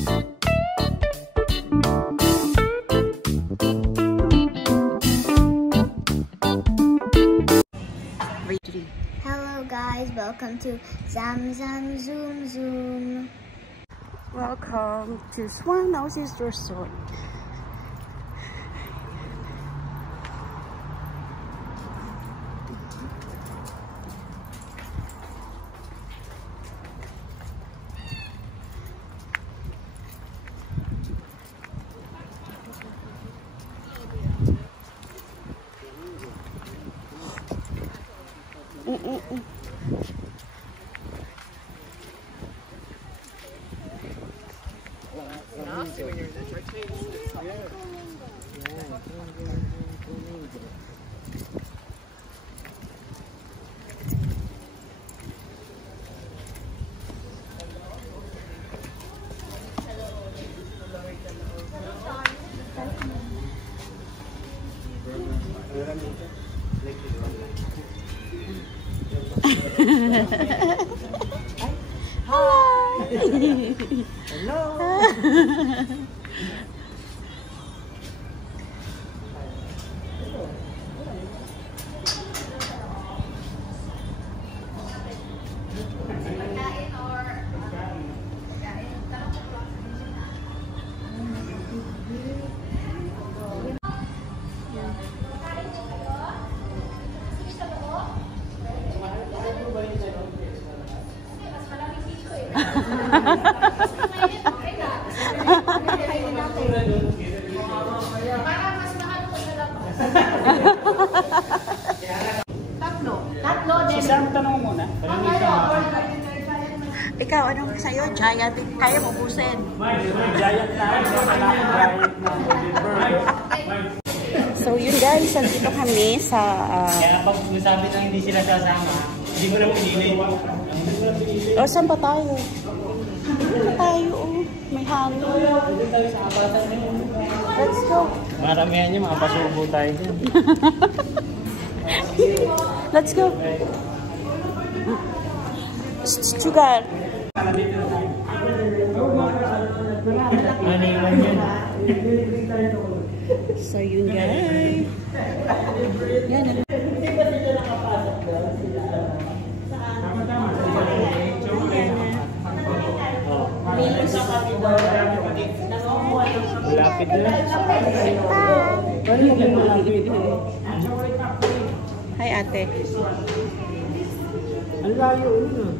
Hello guys, welcome to Zam Zam Zoom Zoom. Welcome to Swan Oasis Resort. Hello. Tatlo din. Isang tanong muna. Ikaw, anong sa'yo? Giant. Kaya mo busin. Giant na. So yun guys, nandito kami sa... Kaya pag nasabi na hindi sila sasama, hindi mo na pinili. O, saan pa tayo? Saan pa tayo? Oh, may hangin. Let's go. Maramihan niya, makapasubo tayo dyan. Let's go. Sugar. So yun guys. Yan. Malapit na. Hi ate. Ang layo yun.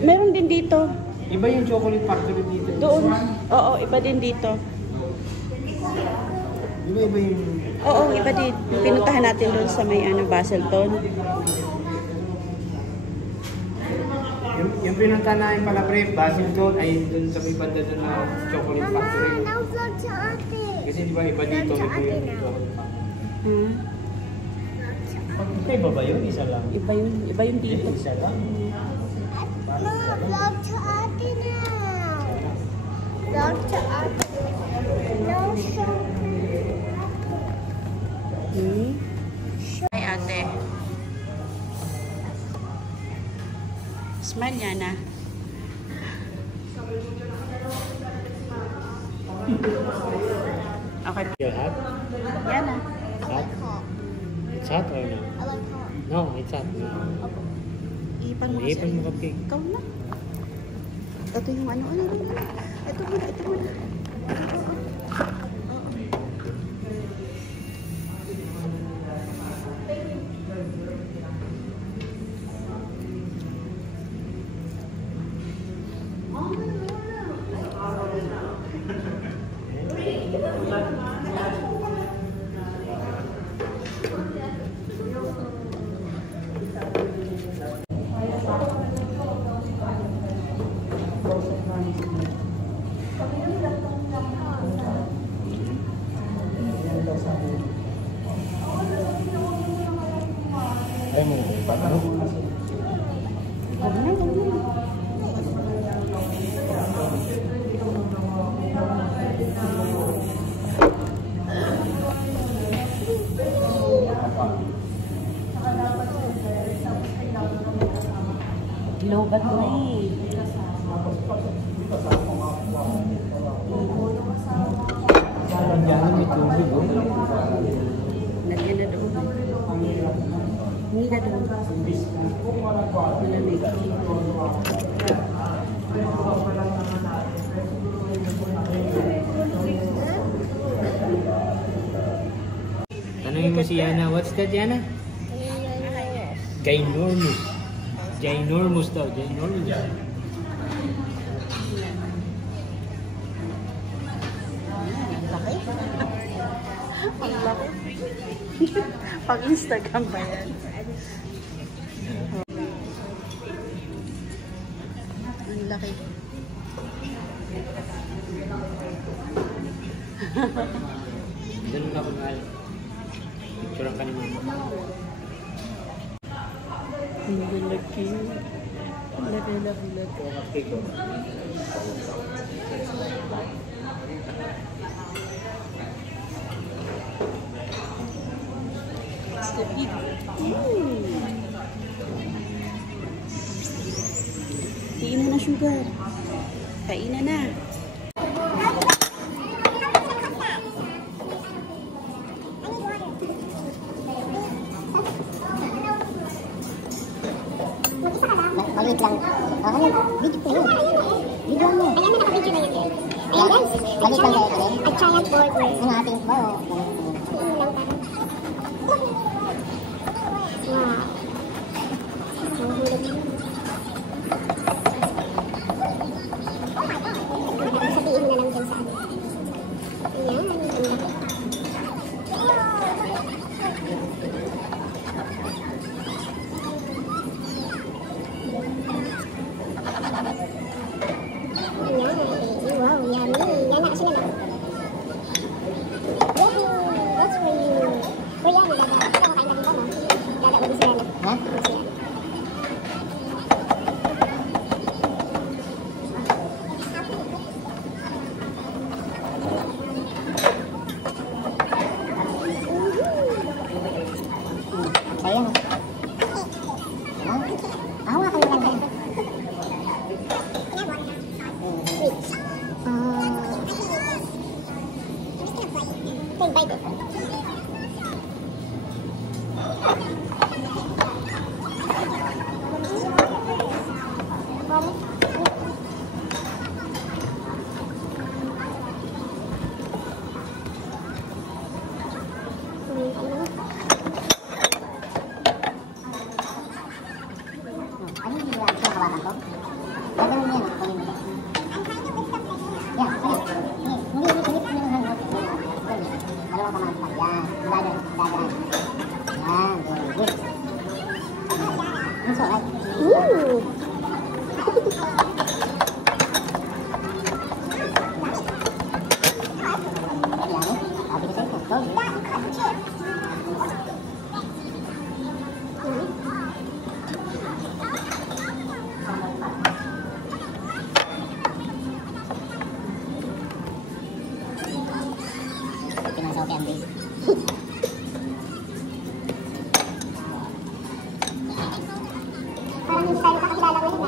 Meron din dito. Iba yung chocolate factory dito. Doon. Oo, iba din dito. Iba yung... Oo, iba din. Pinuntahan natin doon sa may Baselton. Yung pinuntahan namin pala Brave, Baselton, ay doon sa may banda doon na chocolate factory. Kasi di ba iba dito, may chocolate factory. Iba ba yun? Isa lang? Iba yun dito. Isa lang? Vlog to ate now. Vlog to ate. No show. Hi ate. Smile niya na. Okay. You're hot? Yan na. Hot? It's hot or no? I like hot. No, it's hot. Ipan mo Ipan mo cupcake. Ikaw na. Ito yung ano. Ito muna. Ay mo. Lobat mo eh. tubig, oh. Lagyan na doon. Hindi na doon. Malamig. Tanungin mo si Yana, what's that, Yana? Ginormous. Ginormous daw, ginormous. Ang laki. Pag Instagram ba yan? Ang laki. Ganun ako mahal. Picture ka ni mama. Ang lalaki. Ang laki. Okay ko. Tiin mo na sugar. Kainan na. Maliit lang. Video ko yun. Video mo. Ayan na, naka-video na yun. Ayan guys. Maliit lang kayo. A giant board with ang ating bow. Wow. Mahulog yun. Sabihin mo na lang dyan sa ano. Ayan. Wow, yummy. Yan na kasi na. That's for you. Oh, yan. Ito, kain na dito, no? Dada, wala sila na. Ha? Wala sila na. Ayan. Awa ka lang dyan. Bite it. Ano yung hawakan ko? Gagawin niya. Parang hindi tayo nakakilala ngayon.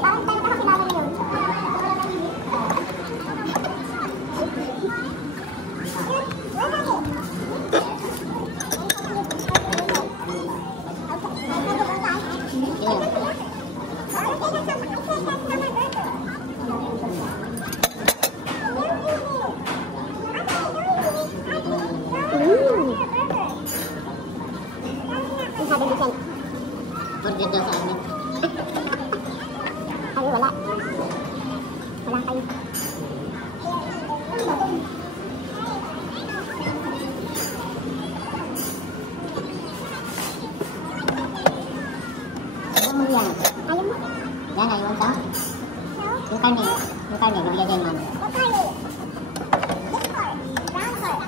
Parang tayo nakakilala ngayon. Sabi ni Ken. Order daw sa amin. Ay, wala. Wala kayo. Ayaw mo yan. Ayaw mo? Yan, ayaw mo. Yung karne, bibigyan dyan, mama. What karne? This part. Brown part.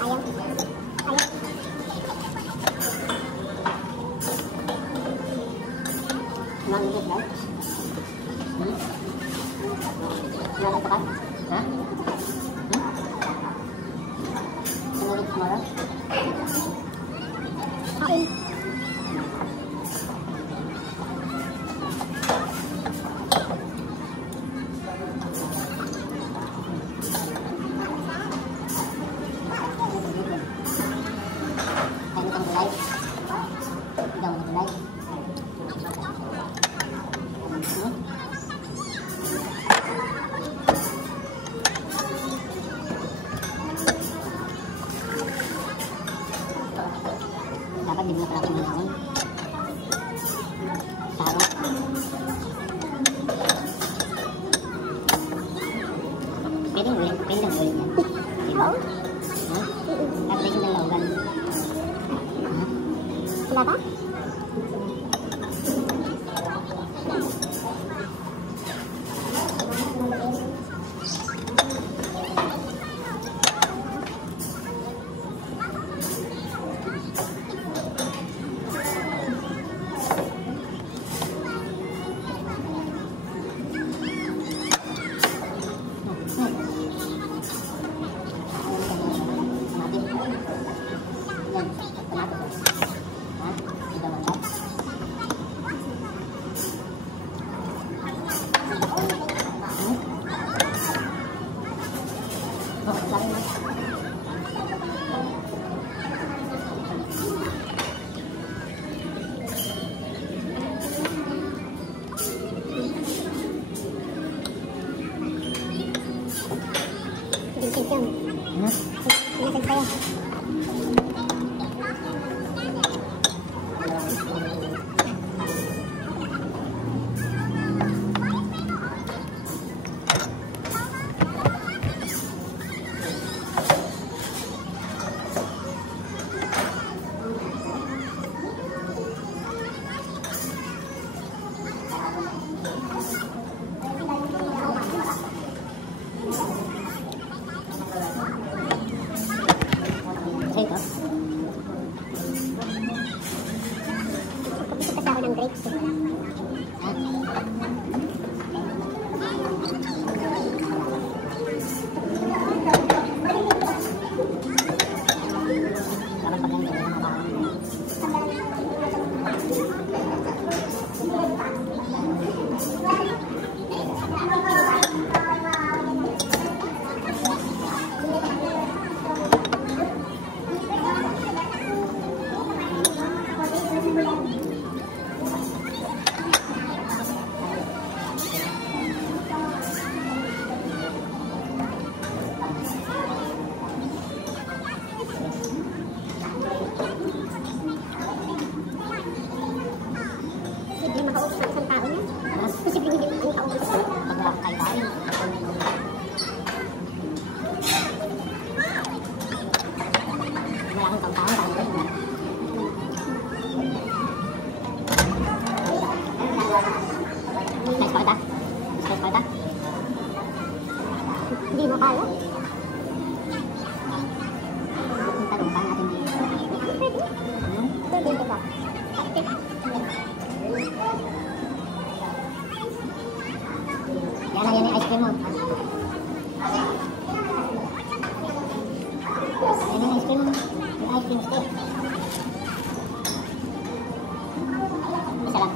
Ayaw. Nanggit lang? Nanggit ka? Ha? Nanggit tomorrow? Kain. Wala pa? Hindi mo kaya? Tanong pa natin dito. Pwede. Pwede ba? Yan yung ice cream mo. Yan yung ice cream mo. Yung ice cream stick. Isa lang.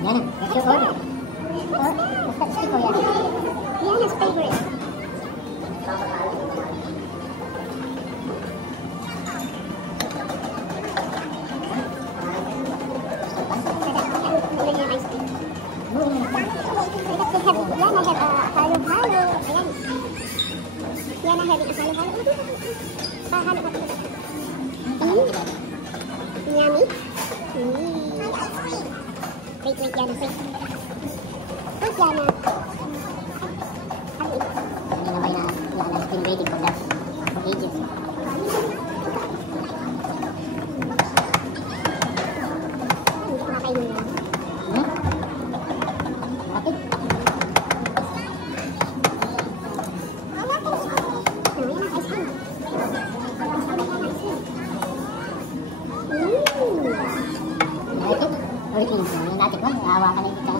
Yan na. What's your order? Basta stick ko yan. Yan is favorite. Yummy. Wait, Yana, wait. Wait, Yana. Hindi naman na Yana has been waiting for that for ages. Hindi ko makainin yan. Bakit? Natin mo, naawa ka na yung kita.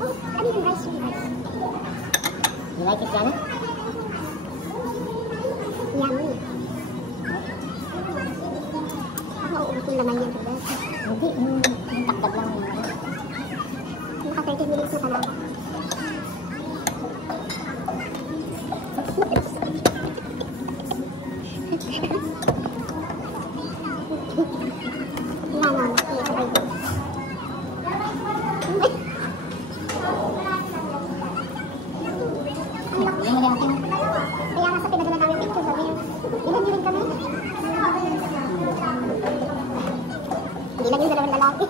Oh, ano yung rice? You like it, Yana? Yummy. Mauubos yung laman yan, diba? Hindi, yung takdab lang yun. Naka 30 minutes na pala. Kaya nga sa pinadala namin picture, sabi niya, ilan din kami? Hindi lang yung dalawang lalaki.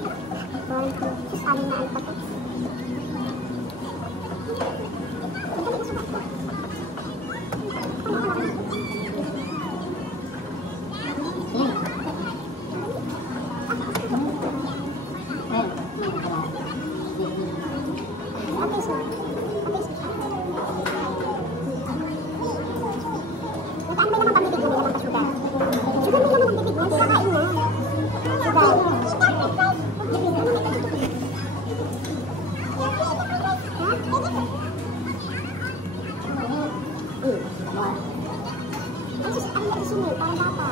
sumil, parang bata.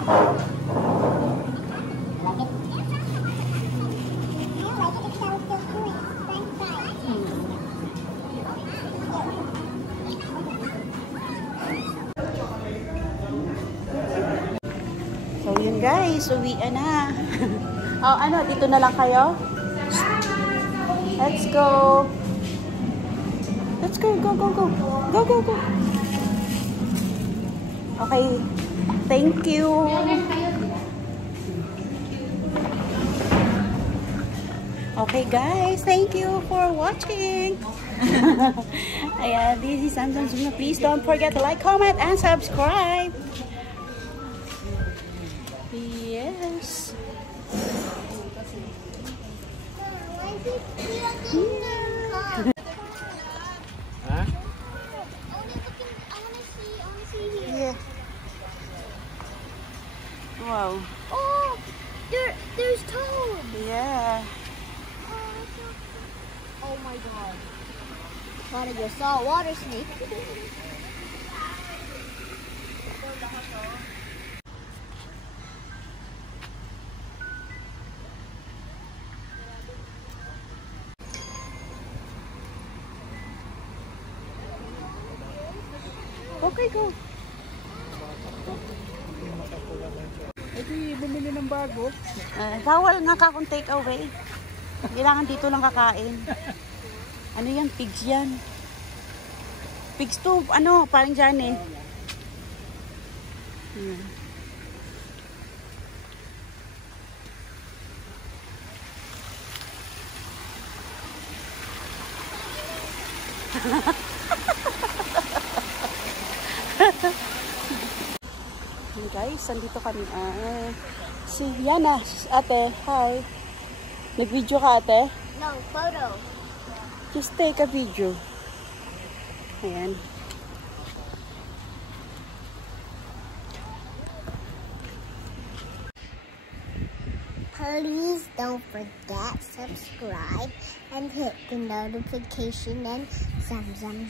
Lapit. I like it, it sounds so cool. French fries. So yun guys, uwian na. Oh, ano, dito na lang kayo? Let's go. Let's go, go, go, go. Go, go, go. Okay. Thank you. Okay guys, thank you for watching. Ayan, this is Samsung Zuna. Please don't forget to like, comment, and subscribe. Yes. Ha? Yeah. Wow. Oh, there's Toad. Yeah. Oh my god. What is your saltwater snake? Okay, go. Ito bumili ng bago. Bawal nga ka kung take away. Kailangan dito lang kakain. Ano yan? Pigs yan. Pigs to, ano, parang dyan eh. Guys, andito kami. Si Yana, ate, hi. Nag-video ka, ate? No, photo. Just take a video. Ayan. Please don't forget subscribe and hit the notification and zoom.